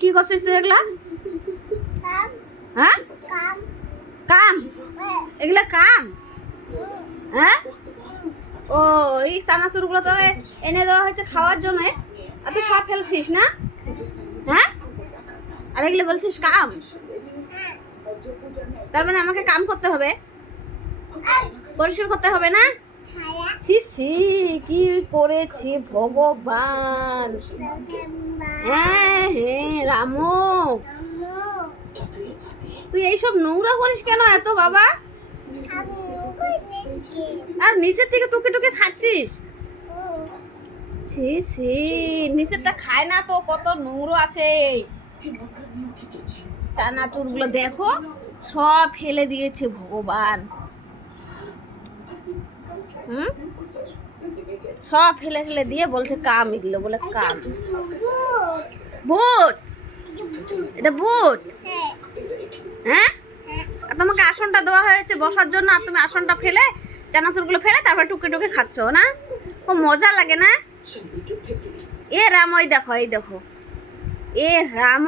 কি করছিস তুই এগুলা? হ্যাঁ, কাম? এগুলা কাম? হ্যাঁ, ও এই চানাচুরগুলো তো এনে দেওয়া হয়েছে খাওয়ার জন্য, আর তুই সব ফেলছিস না? হ্যাঁ, আর এগুলো বলছিস কাম? তার মানে আমাকে কাম করতে হবে, পরিষ্কার করতে হবে না? সি সি, কি করেছে ভগবান! হ্যাঁ হ্যাঁ রামু, তুই এইসব নোংরা করিস কেন এত বাবা? আর নিচের থেকে টুকে টুকে খাচ্ছিস? ছি ছি, নিচেরটা খায় না তো, কত নোংরা আছে। চানাচুরগুলো দেখো সব ফেলে দিয়েছে ভগবান। সব ফেলে ফেলে দিয়ে বলছে কাম, এগুলো বলে কাম। বুট, এটা বুট? হ্যাঁ, আর তোমাকে আসনটা দেওয়া হয়েছে বসার জন্য, আর তুমি আসনটা ফেলে চানাচুরগুলো ফেলে তারপরে টুকে টুকে খাচ্ছ না? ও মজা লাগে না? এ রাম, ওই দেখো, এই দেখো, এ রাম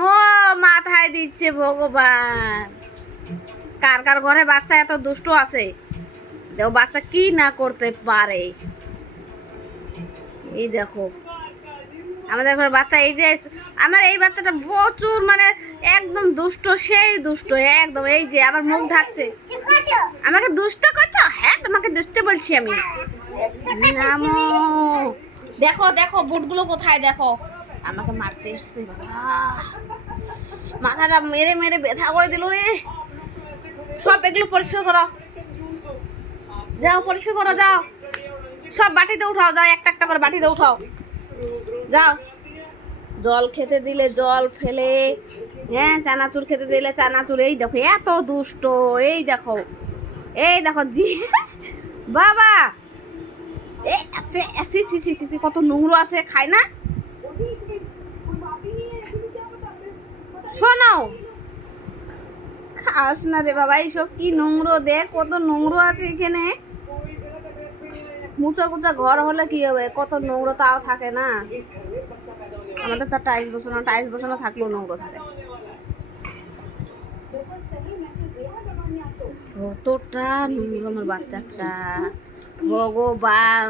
মাথায় দিচ্ছে ভগবান। কার কার ঘরে বাচ্চা এত দুষ্ট আছে, দেখো বাচ্চা কি না করতে পারে। এই দেখো আমাদের ঘরে বাচ্চা, এই যে আমার এই বাচ্চাটা প্রচুর মানে একদম দুষ্ট, সেই দুষ্ট একদম। এই যে আবার মুখ ঢাকছে, আমাকে দুষ্ট করছো? হ্যাঁ, তোমাকে দুষ্ট বলছি আমি। দেখো দেখো বুটগুলো কোথায়, দেখো আমাকে মারতে এসছে বাবা, মাথাটা মেরে মেরে ব্যথা করে দিল রে। সব এগুলো পরিষ্কার করো, যাও পরিষ্কার করো, যাও সব বাটিতে উঠাও, যাও একটা একটা করে বাটিতে উঠাও, যাও। জল খেতে দিলে জল ফেলে, হ্যাঁ চানাচুর খেতে দিলে চানাচুর। এই দেখো এত দুষ্ট, এই দেখো, এই দেখো জি বাবা, কত নোংরা আছে, খায় না? শোনাও, খাস না রে বাবা, এইসব কি নোংরা, দেখ কত নোংরা আছে এখানে। মুচা কুচা ঘর হলে কি হবে, কত নোংরা তাও থাকে না। আমাদের তো টাইলস বসানো, টাইলস বসানো থাকলেও নোংরা থাকে। কতটা নোংরা আমার বাচ্চাটা, ভগবান!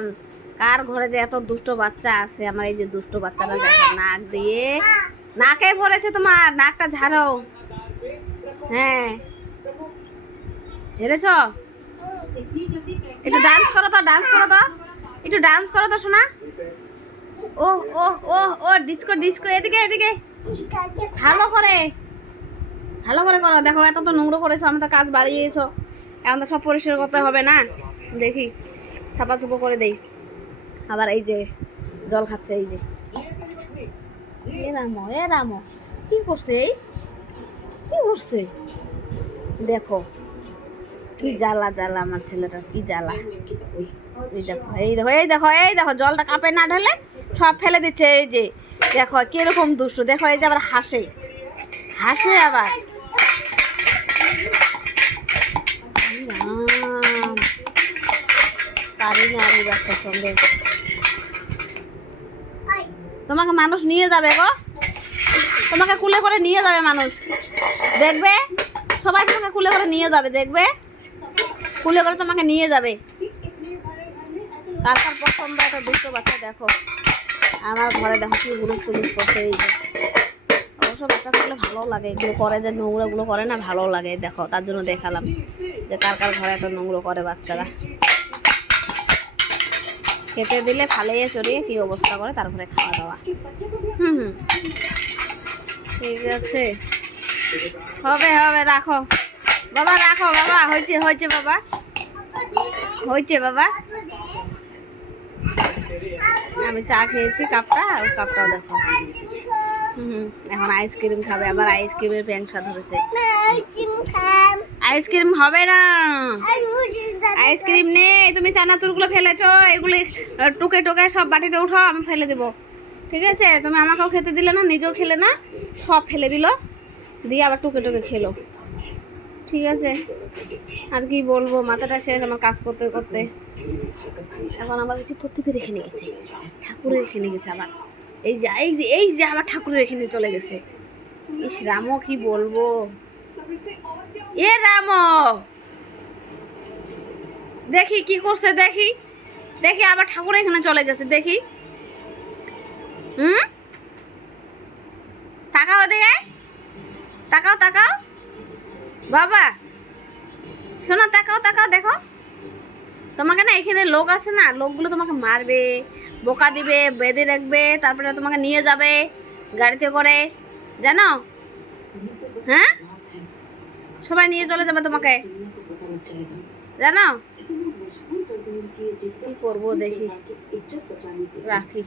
কার ঘরে যে এত দুষ্ট বাচ্চা আছে। আমার এই যে দুষ্ট বাচ্চাটা দেখো, নাক দিয়ে, নাকে ভরেছে তোমার, নাকটা ঝাড়ো। হ্যাঁ, ঝেড়েছ? একটু ডান্স করো তো, ডান্স করো তো, একটু ডান্স করো তো শোনা। ও ও ও ও ডিস্কো ডিস্কো, এদিকে এদিকে, ভালো করে, ভালো করে করো। দেখো এত তো নোংরা করেছো, আমি তো কাজ বাড়িয়েছো, এখন তো সব পরিষ্কার করতে হবে না। দেখি ছাপা চুপো করে দেই। আবার এই যে জল খাচ্ছে, এই যে এ রামো, এ রামো কি করছে, এই কি করছে দেখো, কি জ্বালা জ্বালা আমার ছেলেটার, কি জ্বালা। এই দেখো, এই দেখো, এই দেখো, এই দেখো জলটা কাপে না ঢালে সব ফেলে দিচ্ছে। এই যে দেখো কিরকম দুষ্ট, দেখো এই যে আবার হাসে, হাসে আবার। পারি না আর এই বাচ্চার সঙ্গে। তোমাকে মানুষ নিয়ে যাবে গো, তোমাকে কুলে করে নিয়ে যাবে মানুষ, দেখবে সবাই তোমাকে কুলে করে নিয়ে যাবে, দেখবে কুলে করে তোমাকে নিয়ে যাবে। কার কার পছন্দ একটা দুষ্ট বাচ্চা, দেখো আমার ঘরে দেখো কি গুরুস তুলুস করছে। এই যে অবশ্য বাচ্চা থাকলে ভালো লাগে, এগুলো করে যে নোংরাগুলো করে না, ভালো লাগে। দেখো তার জন্য দেখালাম যে কার কার ঘরে এত নোংরা করে বাচ্চারা। খেতে দিলে ফালিয়ে চড়িয়ে কি অবস্থা করে, তারপরে খাওয়া দাওয়া। হুম, ঠিক আছে, হবে হবে, রাখো বাবা, রাখো বাবা, হয়েছে হয়েছে বাবা, হয়েছে বাবা। আমি চা খেয়েছি, কাপটা, কাপটাও দেখো। এখন আইসক্রিম খাবে, আবার আইসক্রিমের প্যাংসা ধরেছে। আইসক্রিম হবে না, আইসক্রিম নেই। তুমি চানাচুরগুলো ফেলেছো, এগুলি টুকে টুকে সব বাটিতে উঠাও, আমি ফেলে দেবো, ঠিক আছে? তুমি আমাকেও খেতে দিলে না, নিজেও খেলে না, সব ফেলে দিল, দিয়ে আবার টুকে টুকে খেলো, ঠিক আছে? আর কি বলবো, মাথাটা শেষ আমার কাজ করতে করতে। এখন আবার কিছু প্রতিভা রেখে নিয়ে গেছে, ঠাকুরের রেখে নিয়ে গেছে আবার। এই যে আবার ঠাকুরের এখানে চলে গেছে। ইস রামো কি বলবো, এ রামো দেখি কি করছে, দেখি দেখি আবার ঠাকুর এখানে চলে গেছে, দেখি। তাকাও দেখে, তাকাও তাকাও বাবা, শোনো তাকাও তাকাও, দেখো তোমাকে না এখানে লোক আছে না, লোকগুলো তোমাকে মারবে, বোকা দিবে, বেঁধে রাখবে, তারপরে তোমাকে নিয়ে যাবে গাড়িতে করে, জানো? হ্যাঁ, সবাই নিয়ে চলে যাবে তোমাকে, জানো? কি করবো দেখি, রাখি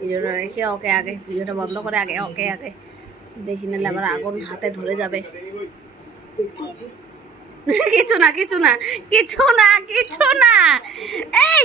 ভিডিওটা রেখে ওকে আগে, ভিডিওটা বন্ধ করে আগে ওকে আগে দেখি, নাহলে আবার আগুন হাতে ধরে যাবে। কিছু না কিছু না কিছু না কিছু না, এই